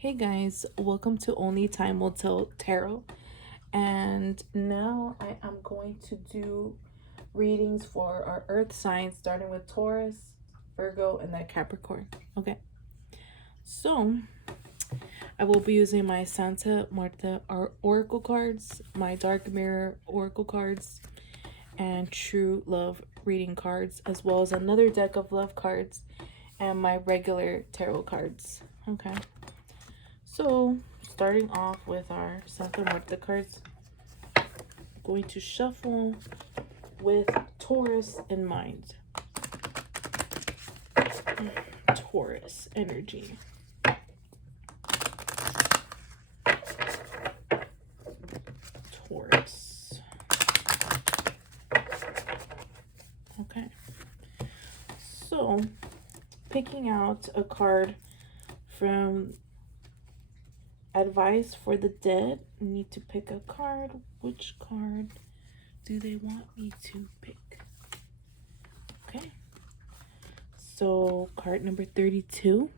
Hey guys, welcome to Only Time Will Tell Tarot. And now I am going to do readings for our earth signs, starting with Taurus, Virgo, and then Capricorn. Okay, so I will be using my Santa Marta Oracle cards, my Dark Mirror Oracle cards, and True Love reading cards, as well as another deck of love cards and my regular tarot cards. Okay. So, starting off with our Santa Marta cards, I'm going to shuffle with Taurus in mind. Taurus energy. Taurus. Okay. So, picking out a card from Advice for the Dead. I need to pick a card. Which card do they want me to pick? Okay. So, card number 32.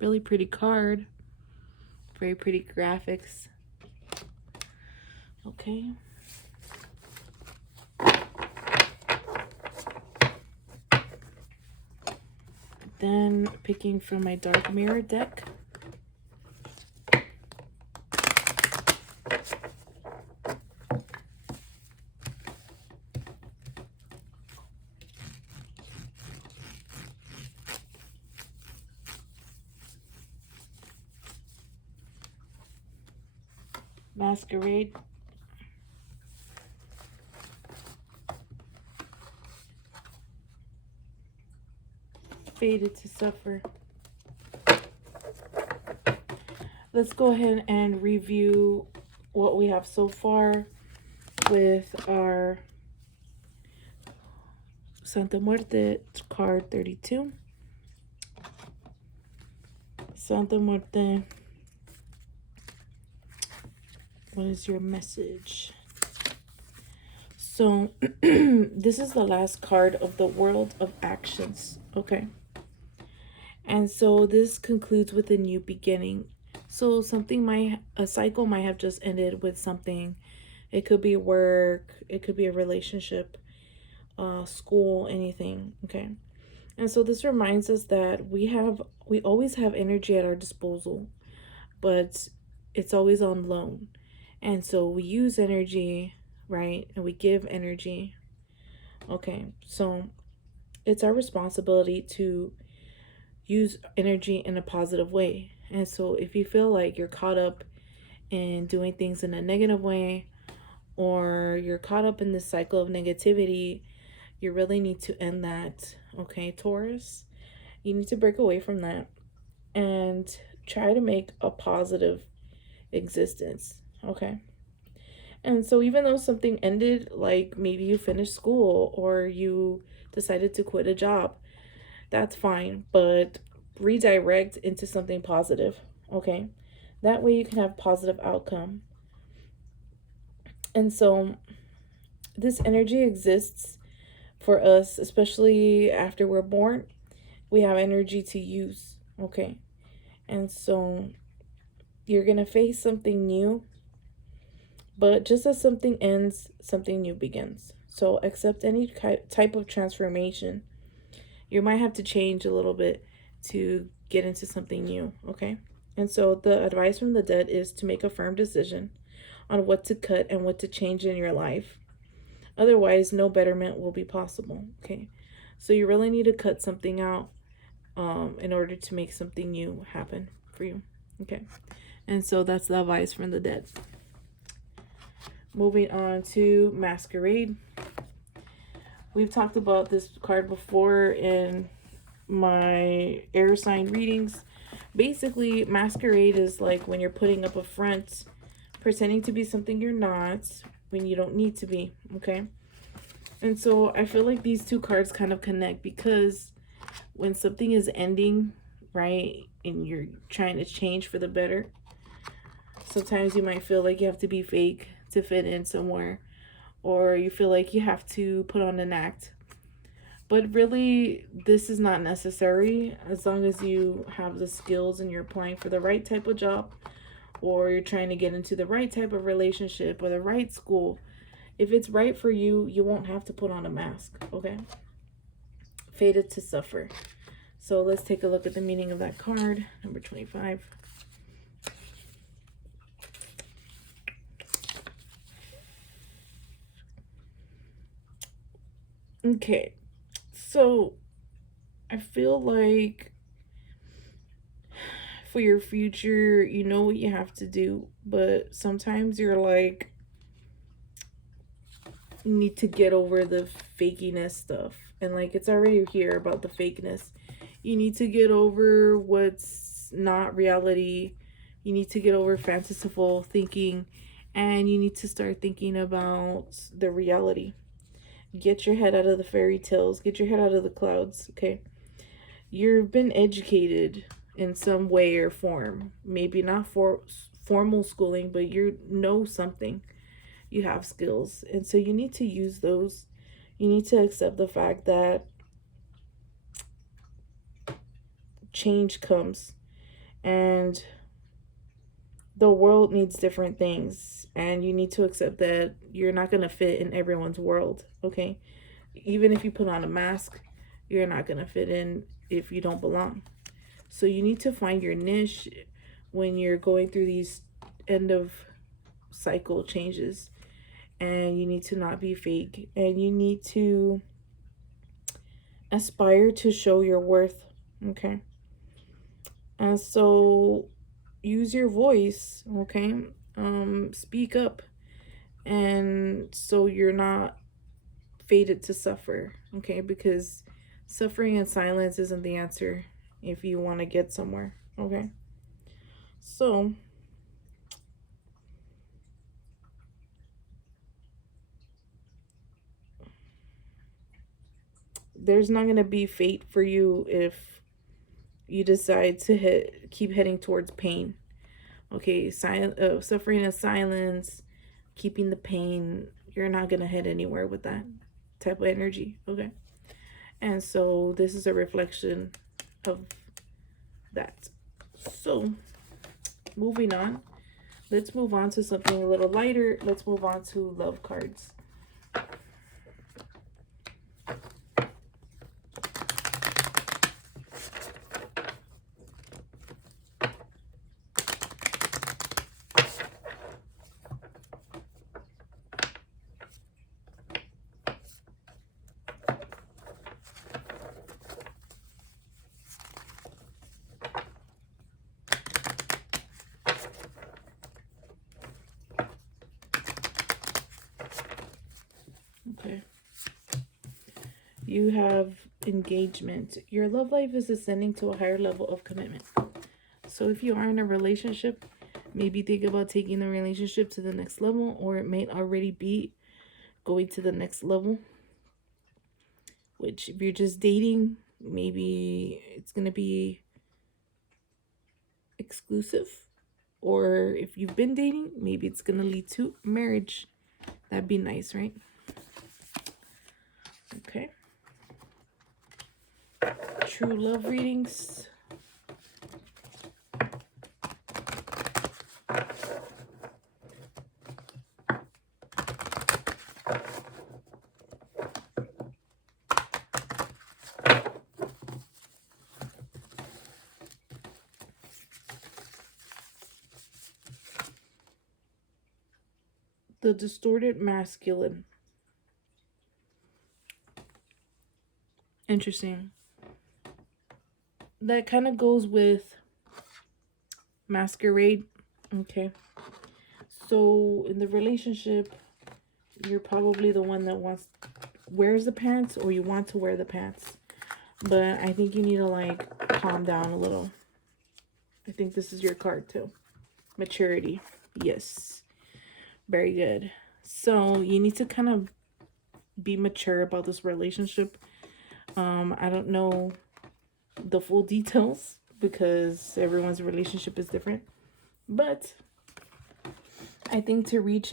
Really pretty card. Very pretty graphics. Okay. Then, picking from my Dark Mirror deck. Masquerade. Fated to Suffer. Let's go ahead and review what we have so far with our Santa Muerte card 32. Santa Muerte, what is your message? So, this is the last card of the World of Actions, okay? And so this concludes with a new beginning. So a cycle might have just ended with something. It could be work, it could be a relationship, school, anything, okay? And so this reminds us that we always have energy at our disposal, but it's always on loan. And so we use energy, right? And we give energy. Okay, so it's our responsibility to use energy in a positive way. And so if you feel like you're caught up in doing things in a negative way, or you're caught up in this cycle of negativity, you really need to end that. Okay, Taurus, you need to break away from that and try to make a positive existence. Okay. And so even though something ended, like maybe you finished school or you decided to quit a job, that's fine, but redirect into something positive. Okay, that way you can have positive outcome. And so this energy exists for us, especially after we're born. We have energy to use. Okay, and so you're gonna face something new, but just as something ends, something new begins. So accept any type of transformation. You might have to change a little bit to get into something new, okay? And so the advice from the dead is to make a firm decision on what to cut and what to change in your life. Otherwise, no betterment will be possible, okay? So you really need to cut something out in order to make something new happen for you, okay? And so that's the advice from the dead. Moving on to Masquerade. We've talked about this card before in my air sign readings. Basically, masquerade is like when you're putting up a front, pretending to be something you're not when you don't need to be, okay? And so I feel like these two cards kind of connect, because when something is ending, right, and you're trying to change for the better, sometimes you might feel like you have to be fake to fit in somewhere, or you feel like you have to put on an act. But really, this is not necessary as long as you have the skills and you're applying for the right type of job, or you're trying to get into the right type of relationship or the right school. If it's right for you, you won't have to put on a mask, okay? Fated to suffer. So let's take a look at the meaning of that card, number 25. Okay, so I feel like for your future, you know what you have to do, but sometimes you're like, you need to get over the fakiness stuff. And like, it's already here about the fakeness. You need to get over what's not reality. You need to get over fanciful thinking, and you need to start thinking about the reality. Get your head out of the fairy tales. Get your head out of the clouds, okay? You've been educated in some way or form. Maybe not for formal schooling, but you know something. You have skills. And so you need to use those. You need to accept the fact that change comes, and the world needs different things, and you need to accept that you're not going to fit in everyone's world, okay? Even if you put on a mask, you're not going to fit in if you don't belong. So you need to find your niche when you're going through these end of cycle changes, and you need to not be fake, and you need to aspire to show your worth, okay? And so use your voice, okay? Speak up, and so you're not fated to suffer, okay? Because suffering in silence isn't the answer if you want to get somewhere, okay? So there's not going to be fate for you if you decide to keep heading towards pain, okay? Suffering in silence, keeping the pain, you're not going to head anywhere with that type of energy, okay? And so this is a reflection of that. So moving on, let's move on to something a little lighter. Let's move on to love cards. Okay. You have engagement. Your love life is ascending to a higher level of commitment. So if you are in a relationship, maybe think about taking the relationship to the next level, or it may already be going to the next level. Which, if you're just dating, maybe it's going to be exclusive. Or if you've been dating, maybe it's going to lead to marriage. That'd be nice, right? Okay. True love readings. The distorted masculine. Interesting. That kind of goes with masquerade. Okay. So in the relationship, you're probably the one that wears the pants, or you want to wear the pants. But I think you need to like calm down a little. I think this is your card too. Maturity. Yes. Very good. So you need to kind of be mature about this relationship. I don't know the full details because everyone's relationship is different. But I think to reach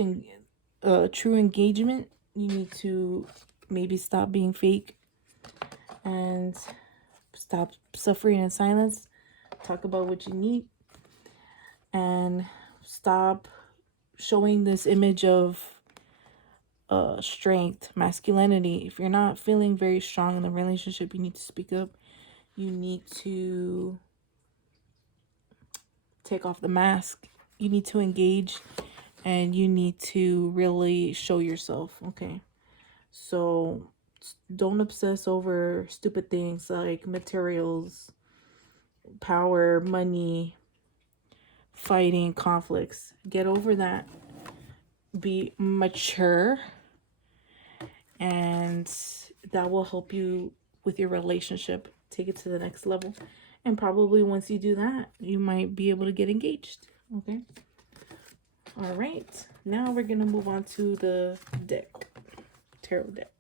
true engagement, you need to maybe stop being fake. and stop suffering in silence. Talk about what you need, and stop showing this image of strength, masculinity. If you're not feeling very strong in the relationship, you need to speak up. You need to take off the mask. You need to engage, and you need to really show yourself. Okay, so don't obsess over stupid things like materials, power, money, fighting, conflicts. Get over that. Be mature, and that will help you with your relationship. Take it to the next level. And probably once you do that, you might be able to get engaged. Okay. All right. Now we're going to move on to the deck. Tarot deck.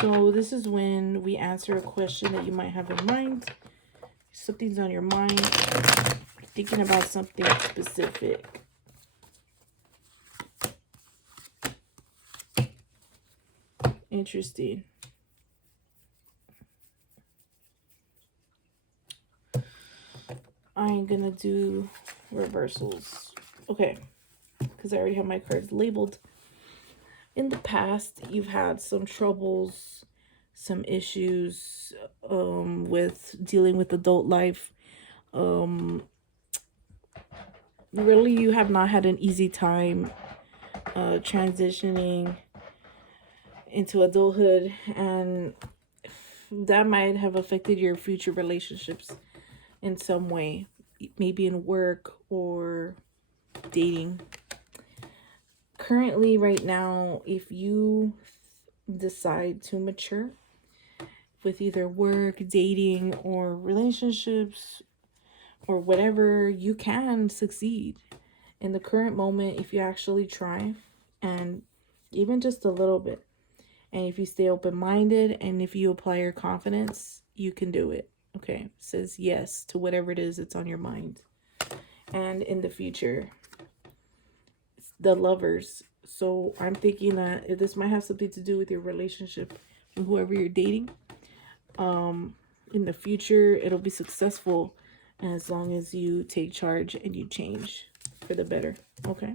So this is when we answer a question that you might have in mind. Something's on your mind. Thinking about something specific. Interesting. I ain't gonna do reversals. Okay. Because I already have my cards labeled. In the past, you've had some troubles, some issues with dealing with adult life. Really, you have not had an easy time transitioning into adulthood, and that might have affected your future relationships in some way, maybe in work or dating. Currently, right now, if you decide to mature with either work, dating, or relationships, or whatever, you can succeed. In the current moment, if you actually try, and even just a little bit, and if you stay open-minded, and if you apply your confidence, you can do it. Okay, it says yes to whatever it is that's on your mind. And in the future, the Lovers. So I'm thinking that this might have something to do with your relationship with whoever you're dating. In the future, it'll be successful as long as you take charge and you change for the better. Okay.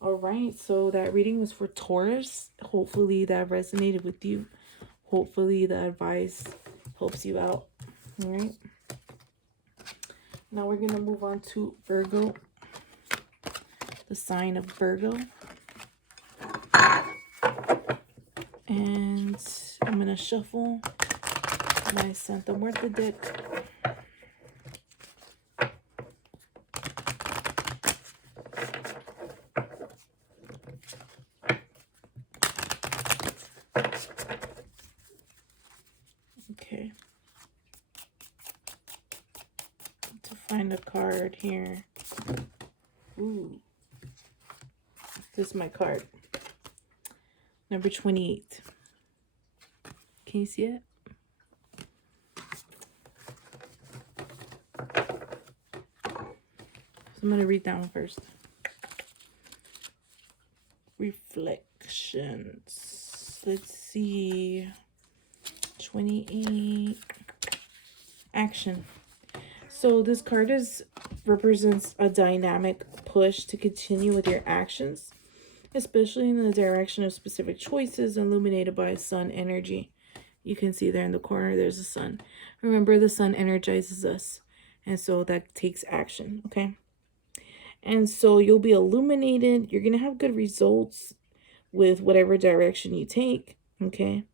All right. So that reading was for Taurus. Hopefully that resonated with you. Hopefully the advice helps you out. All right. Now we're going to move on to Virgo. The sign of Virgo. And I'm going to shuffle my Santa Muerte deck. Okay. To find a card here. Ooh. This is my card. Number 28. Can you see it? So I'm going to read that one first. Reflections. Let's see. 28. Action. So this card represents a dynamic push to continue with your actions, especially in the direction of specific choices illuminated by sun energy. You can see there in the corner, there's a sun. Remember, the sun energizes us, and so that takes action, okay? And so you'll be illuminated. You're going to have good results with whatever direction you take, okay?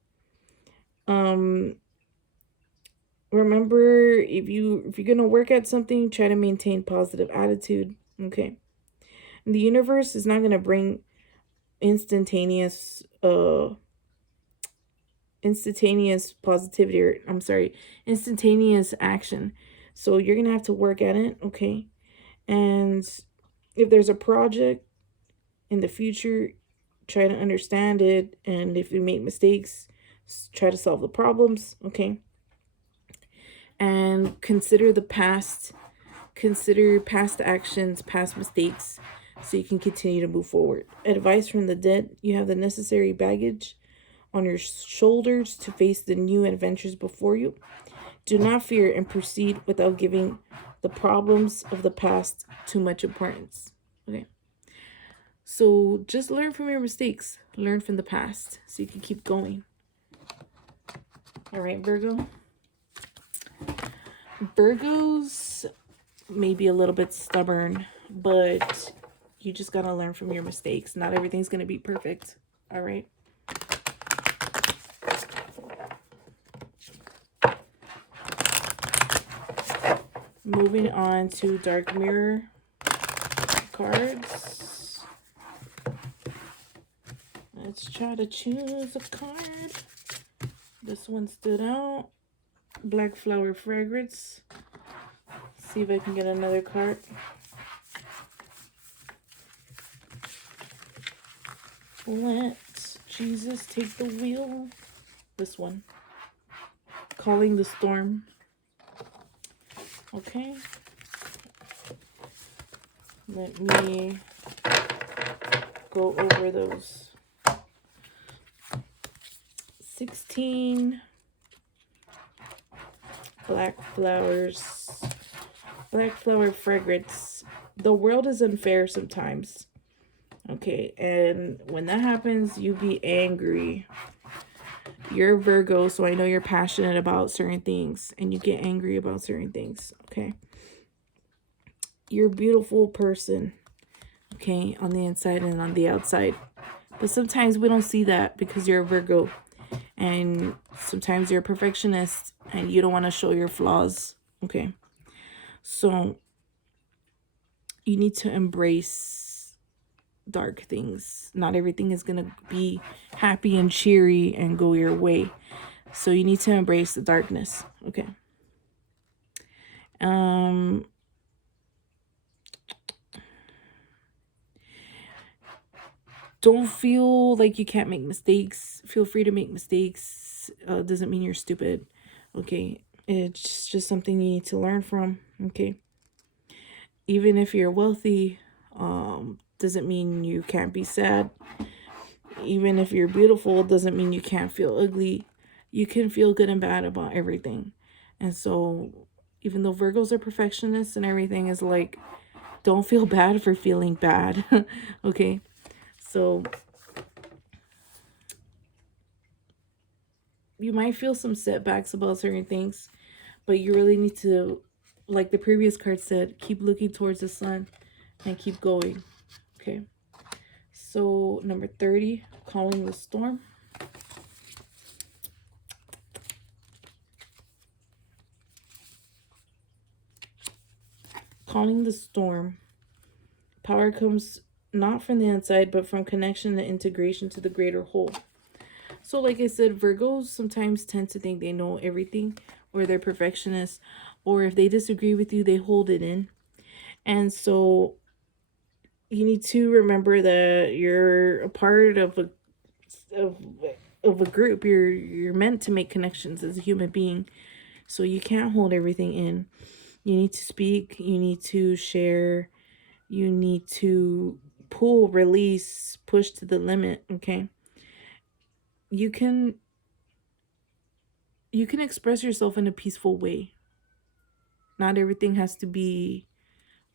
Remember, if you're going to work at something, try to maintain positive attitude, okay? And the universe is not going to bring instantaneous positivity, or instantaneous action. So you're going to have to work at it, okay? And if there's a project in the future, try to understand it. And if you make mistakes, try to solve the problems, okay? And consider the past. Consider past actions, past mistakes, so you can continue to move forward. Advice from the dead. You have the necessary baggage on your shoulders to face the new adventures before you. Do not fear and proceed without giving the problems of the past too much importance. Okay. So just learn from your mistakes. Learn from the past so you can keep going. All right, Virgo. Virgos may be a little bit stubborn, but you just got to learn from your mistakes. Not everything's going to be perfect. All right. Moving on to Dark Mirror cards. Let's try to choose a card. This one stood out. Black Flower Fragrance. See if I can get another card. Let Jesus take the wheel. This one. Calling the Storm. Okay. Let me go over those. 16 black flowers. Black Flower Fragrance. The world is unfair sometimes. Okay, and when that happens, you be angry. You're a Virgo, so I know you're passionate about certain things, and you get angry about certain things, okay? You're a beautiful person, okay, on the inside and on the outside. But sometimes we don't see that because you're a Virgo. And sometimes you're a perfectionist and you don't want to show your flaws, okay? So you need to embrace dark things. Not everything is going to be happy and cheery and go your way. So you need to embrace the darkness, okay? Don't feel like you can't make mistakes. Feel free to make mistakes. Doesn't mean you're stupid, okay? It's just something you need to learn from, okay? Even if you're wealthy, doesn't mean you can't be sad. Even if you're beautiful, doesn't mean you can't feel ugly. You can feel good and bad about everything. And so, even though Virgos are perfectionists and everything, is like, don't feel bad for feeling bad, okay? So, you might feel some setbacks about certain things, but you really need to, like the previous card said, keep looking towards the sun and keep going, okay? So, number 30, Calling the Storm. Calling the Storm. Power comes not from the inside, but from connection and integration to the greater whole. So like I said, Virgos sometimes tend to think they know everything, or they're perfectionists, or if they disagree with you, they hold it in. And so you need to remember that you're a part of a group. You're meant to make connections as a human being. So you can't hold everything in. You need to speak, you need to share, you need to pull, release, push to the limit, okay? You can express yourself in a peaceful way. Not everything has to be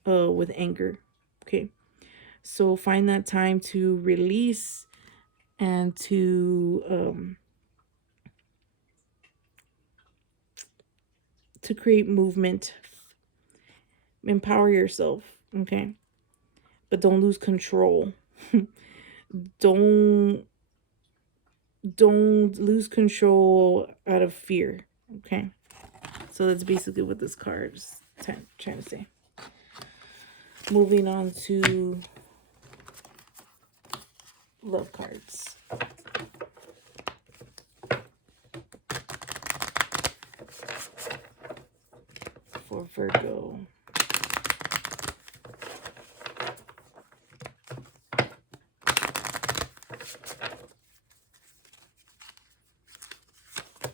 with anger, okay? So find that time to release and to create movement. Empower yourself, okay? But don't lose control. Don't lose control out of fear, okay? So that's basically what this card is trying to say. Moving on to love cards. For Virgo.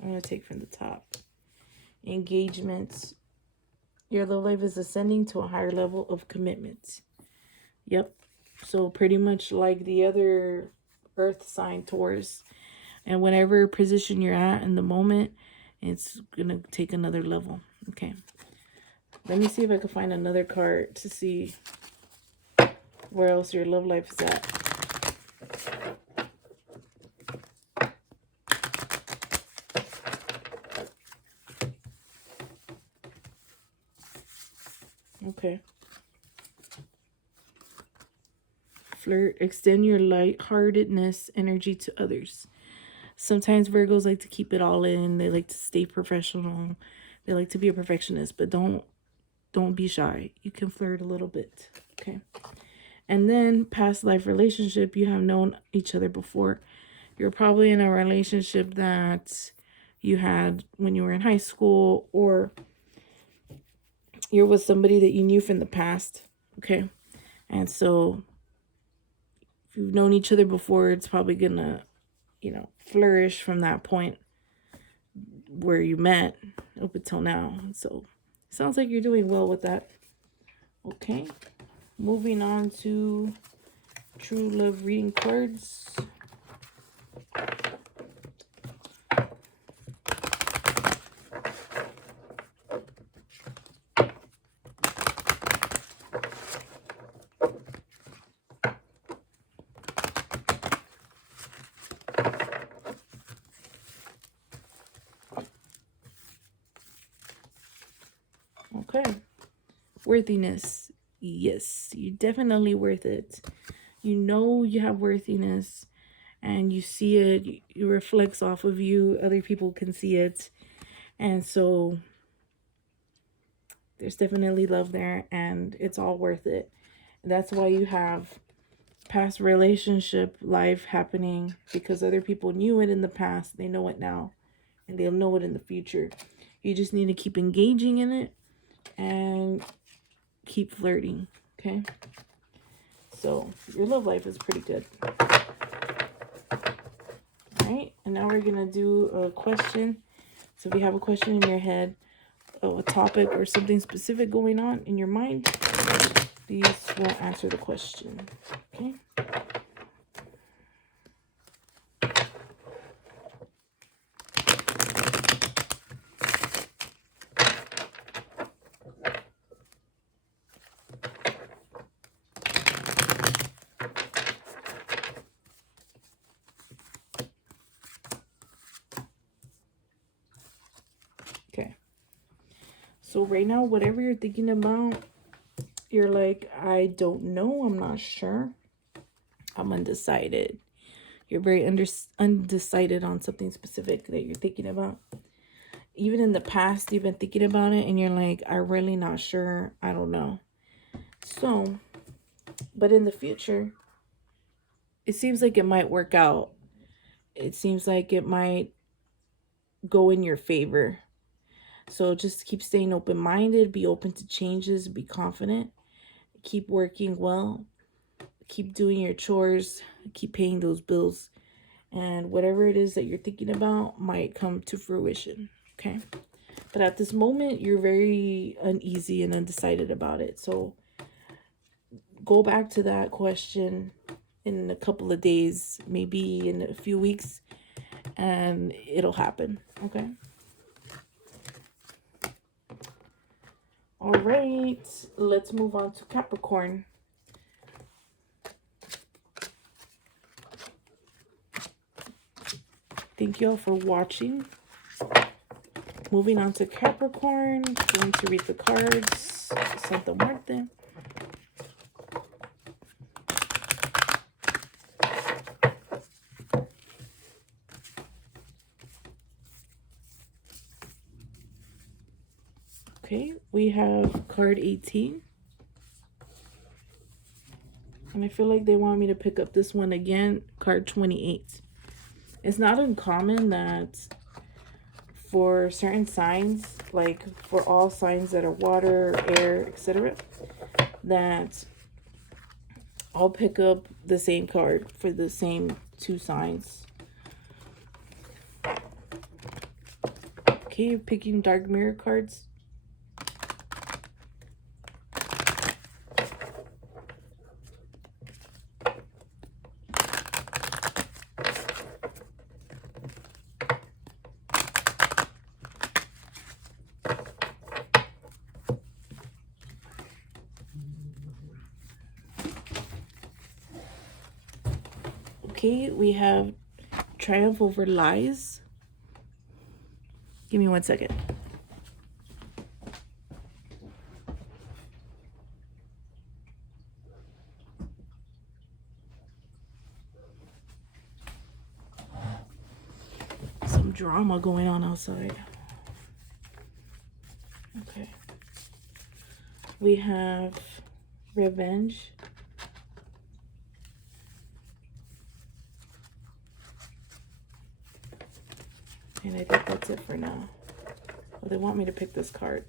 I'm going to take from the top. Engagements. Your love life is ascending to a higher level of commitment. Yep. So pretty much like the other earth sign, Taurus. And whatever position you're at in the moment, it's going to take another level. Okay. Let me see if I can find another card to see where else your love life is at. Okay. Flirt. Extend your lightheartedness energy to others. Sometimes Virgos like to keep it all in. They like to stay professional. They like to be a perfectionist, but don't be shy. You can flirt a little bit. Okay. And then past life relationship, you have known each other before. You're probably in a relationship that you had when you were in high school, or you're with somebody that you knew from the past. Okay. And so if you've known each other before, it's probably gonna, flourish from that point where you met up until now. So sounds like you're doing well with that. Okay. Moving on to true love reading cards. Okay. Worthiness. Yes, you're definitely worth it. You know you have worthiness and you see it. It reflects off of you. Other people can see it. And so there's definitely love there and it's all worth it. That's why you have past relationship life happening, because other people knew it in the past. They know it now and they'll know it in the future. You just need to keep engaging in it and keep flirting. Okay. So your love life is pretty good. All right. And now we're going to do a question. So if you have a question in your head, a topic or something specific going on in your mind, these will answer the question. Okay. Okay. So right now, whatever you're thinking about, you're like, I don't know. I'm not sure. I'm undecided. You're very undecided on something specific that you're thinking about. Even in the past, you've been thinking about it and you're like, I'm really not sure. I don't know. So, but in the future, it seems like it might work out. It seems like it might go in your favor. So just keep staying open-minded, be open to changes, be confident, keep working well, keep doing your chores, keep paying those bills, and whatever it is that you're thinking about might come to fruition. Okay. But at this moment, you're very uneasy and undecided about it. So go back to that question in a couple of days, maybe in a few weeks, and it'll happen. Okay. All right, let's move on to Capricorn. Thank you all for watching. Moving on to Capricorn, going to read the cards. Santa Muerte. Okay, we have card 18. And I feel like they want me to pick up this one again, card 28. It's not uncommon that for certain signs, like for all signs that are water, air, etc., that I'll pick up the same card for the same two signs. Okay, picking dark mirror cards. Okay, we have triumph over lies. Give me 1 second. Some drama going on outside. Okay. We have revenge. And I think that's it for now. Well, they want me to pick this card.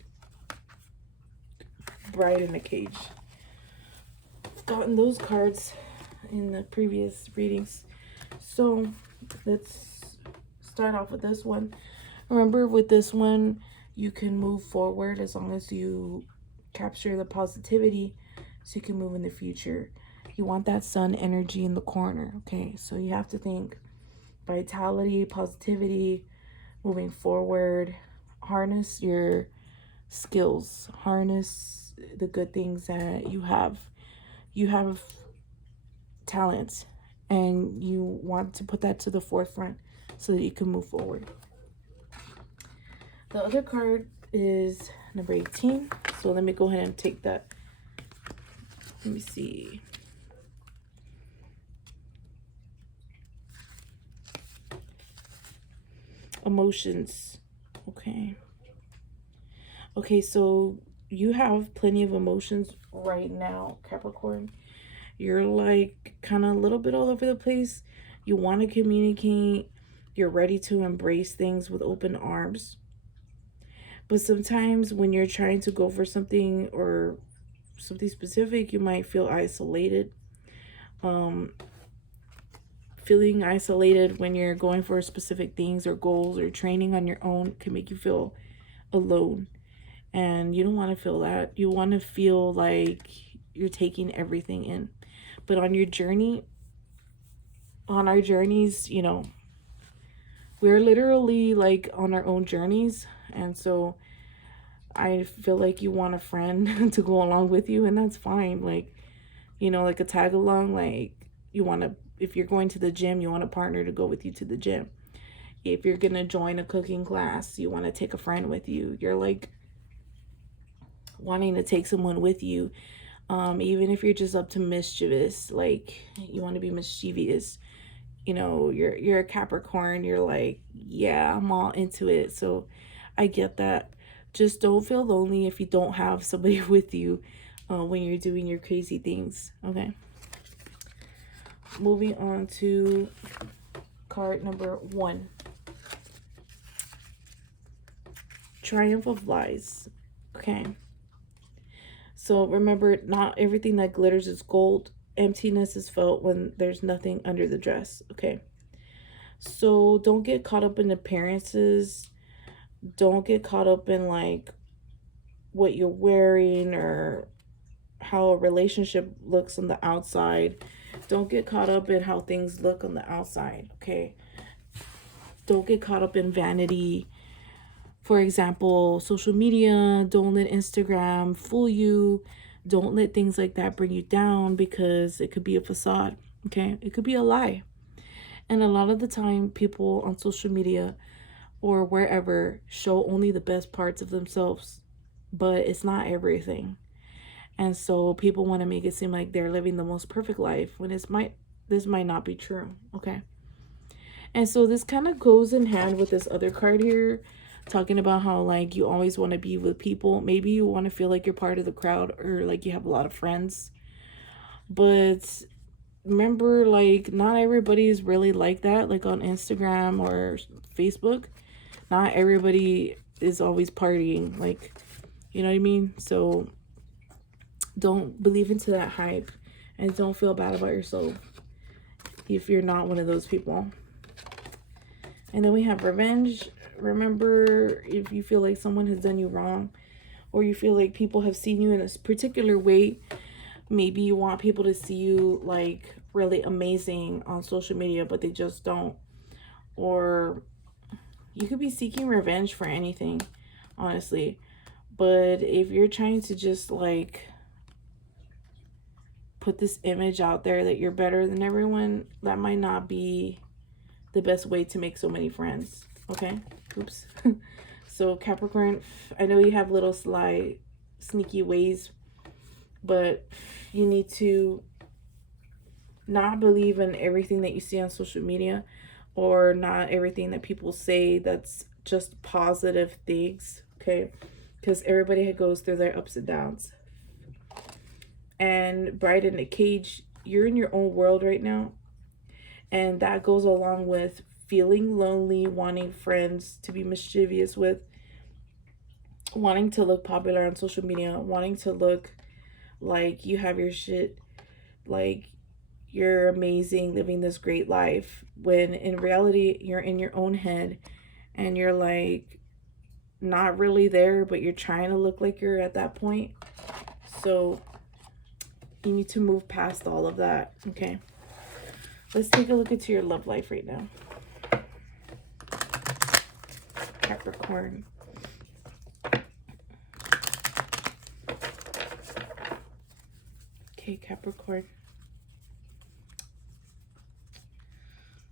Bride in a cage. I've gotten those cards in the previous readings. So let's start off with this one. Remember, with this one, you can move forward as long as you capture the positivity so you can move in the future. You want that sun energy in the corner. Okay, so you have to think vitality, positivity, moving forward. Harness your skills, harness the good things that you have. You have talent and you want to put that to the forefront so that you can move forward. The other card is number 18. So let me go ahead and take that. Let me see. Emotions. Okay, so you have plenty of emotions right now, Capricorn. You're like kind of a little bit all over the place. You want to communicate. You're ready to embrace things with open arms. But sometimes when you're trying to go for something or something specific, you might feel isolated. Feeling isolated when you're going for specific things or goals or training on your own can make you feel alone. And you don't want to feel that. You want to feel like you're taking everything in. But on your journey, on our journeys, you know, we're literally like on our own journeys. And so I feel like you want a friend to go along with you, and that's fine. Like, you know, like a tag along, like you want to, if you're going to the gym, you want a partner to go with you to the gym. If you're going to join a cooking class, you want to take a friend with you. You're like wanting to take someone with you. Even if you're just up to mischievous, like you want to be mischievous, you know, you're a Capricorn, you're like, yeah, I'm all into it. So I get that. Just don't feel lonely if you don't have somebody with you when you're doing your crazy things. Okay, moving on to card number 1, triumph of lies. Okay, so remember, not everything that glitters is gold. Emptiness is felt when there's nothing under the dress. Okay, so don't get caught up in appearances. Don't get caught up in like what you're wearing or how a relationship looks on the outside. Don't get caught up in how things look on the outside. Okay, don't get caught up in vanity. For example, social media. Don't let Instagram fool you. Don't let things like that bring you down, because it could be a facade. Okay, it could be a lie. And a lot of the time, people on social media or wherever show only the best parts of themselves, but it's not everything. And so people want to make it seem like they're living the most perfect life when this might not be true. Okay, and so this kind of goes in hand with this other card here, talking about how like you always want to be with people. Maybe you want to feel like you're part of the crowd, or like you have a lot of friends, but remember, like, not everybody is really like that. Like on Instagram or Facebook, not everybody is always partying, like, you know what I mean? So don't believe into that hype, and don't feel bad about yourself if you're not one of those people. And then we have revenge. Remember, if you feel like someone has done you wrong, or you feel like people have seen you in a particular way, maybe you want people to see you like really amazing on social media, but they just don't. Or you could be seeking revenge for anything, honestly. But if you're trying to just like put this image out there that you're better than everyone, that might not be the best way to make so many friends. Okay? Oops. So Capricorn, I know you have little sly, sneaky ways, but you need to not believe in everything that you see on social media, or not everything that people say that's just positive things, okay? Because everybody goes through their ups and downs. And Bride in a Cage, you're in your own world right now. And that goes along with feeling lonely, wanting friends to be mischievous with, wanting to look popular on social media, wanting to look like you have your shit, like you're amazing, living this great life, when in reality you're in your own head and you're like not really there, but you're trying to look like you're at that point. So you need to move past all of that. Okay, let's take a look into your love life right now, Capricorn. Okay, Capricorn,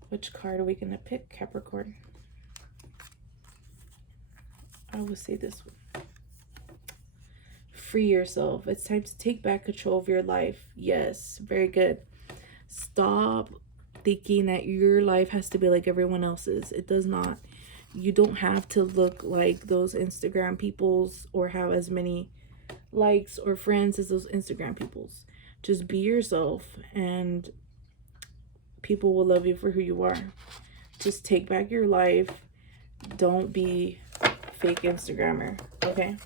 which card are we gonna pick, Capricorn? I will say this one. Free yourself. It's time to take back control of your life. Yes, very good. Stop thinking that your life has to be like everyone else's. It does not. You don't have to look like those Instagram peoples or have as many likes or friends as those Instagram peoples. Just be yourself and people will love you for who you are. Just take back your life. Don't be fake Instagrammer, okay?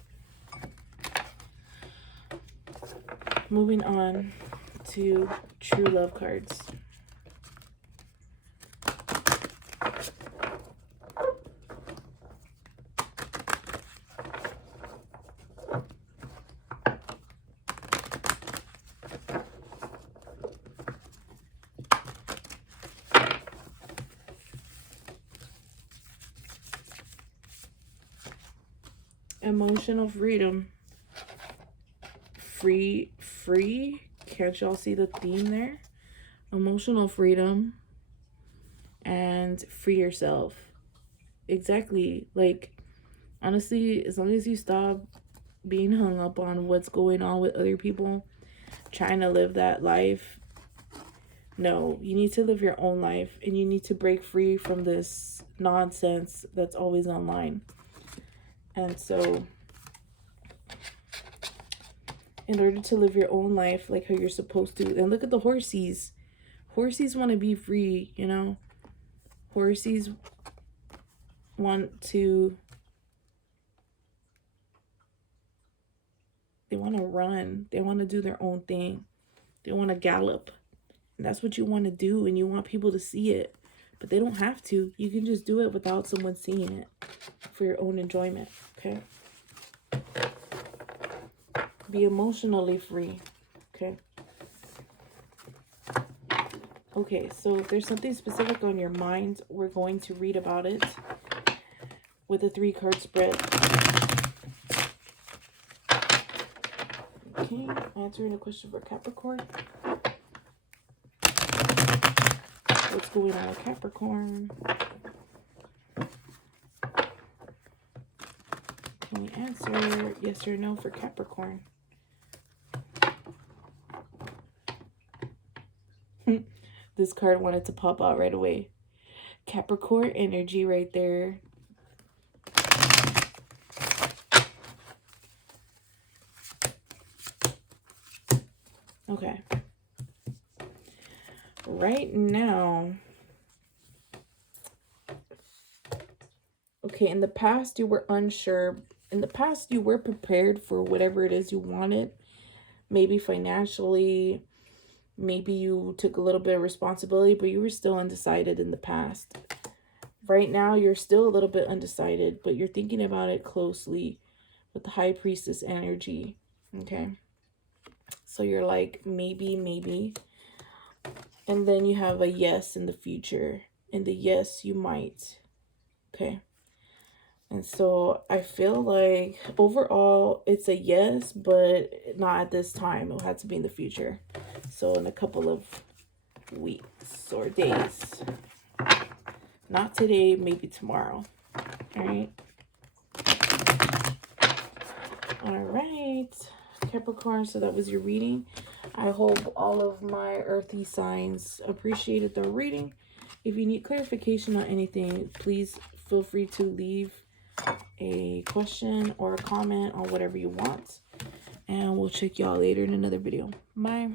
Moving on to true love cards. Emotional freedom. Free. Can't y'all see the theme there? Emotional freedom and free yourself. Exactly. Like, honestly, as long as you stop being hung up on what's going on with other people, trying to live that life. No, you need to live your own life, and you need to break free from this nonsense that's always online. And so, in order to live your own life like how you're supposed to, and look at the horsies. Horsies want to be free, you know? Horsies want to, they want to run. They want to do their own thing. They want to gallop. And that's what you want to do, and you want people to see it. But they don't have to. You can just do it without someone seeing it for your own enjoyment, okay? Be emotionally free, okay? Okay, so if there's something specific on your mind, we're going to read about it with a 3-card spread. Okay, answering a question for Capricorn. What's going on with Capricorn? Can we answer yes or no for Capricorn? This card wanted to pop out right away. Capricorn energy right there. Okay. Right now, okay, in the past you were unsure. In the past you were prepared for whatever it is you wanted. Maybe financially, maybe you took a little bit of responsibility, but you were still undecided in the past. Right now, you're still a little bit undecided, but you're thinking about it closely with the High Priestess energy. Okay. So you're like, maybe, maybe. And then you have a yes in the future. And the yes, you might. Okay. And so I feel like overall it's a yes, but not at this time. It'll have to be in the future. So in a couple of weeks or days. Not today, maybe tomorrow. All right. All right, Capricorn. So that was your reading. I hope all of my earthy signs appreciated the reading. If you need clarification on anything, please feel free to leave a question or a comment on whatever you want. And we'll check y'all later in another video. Bye.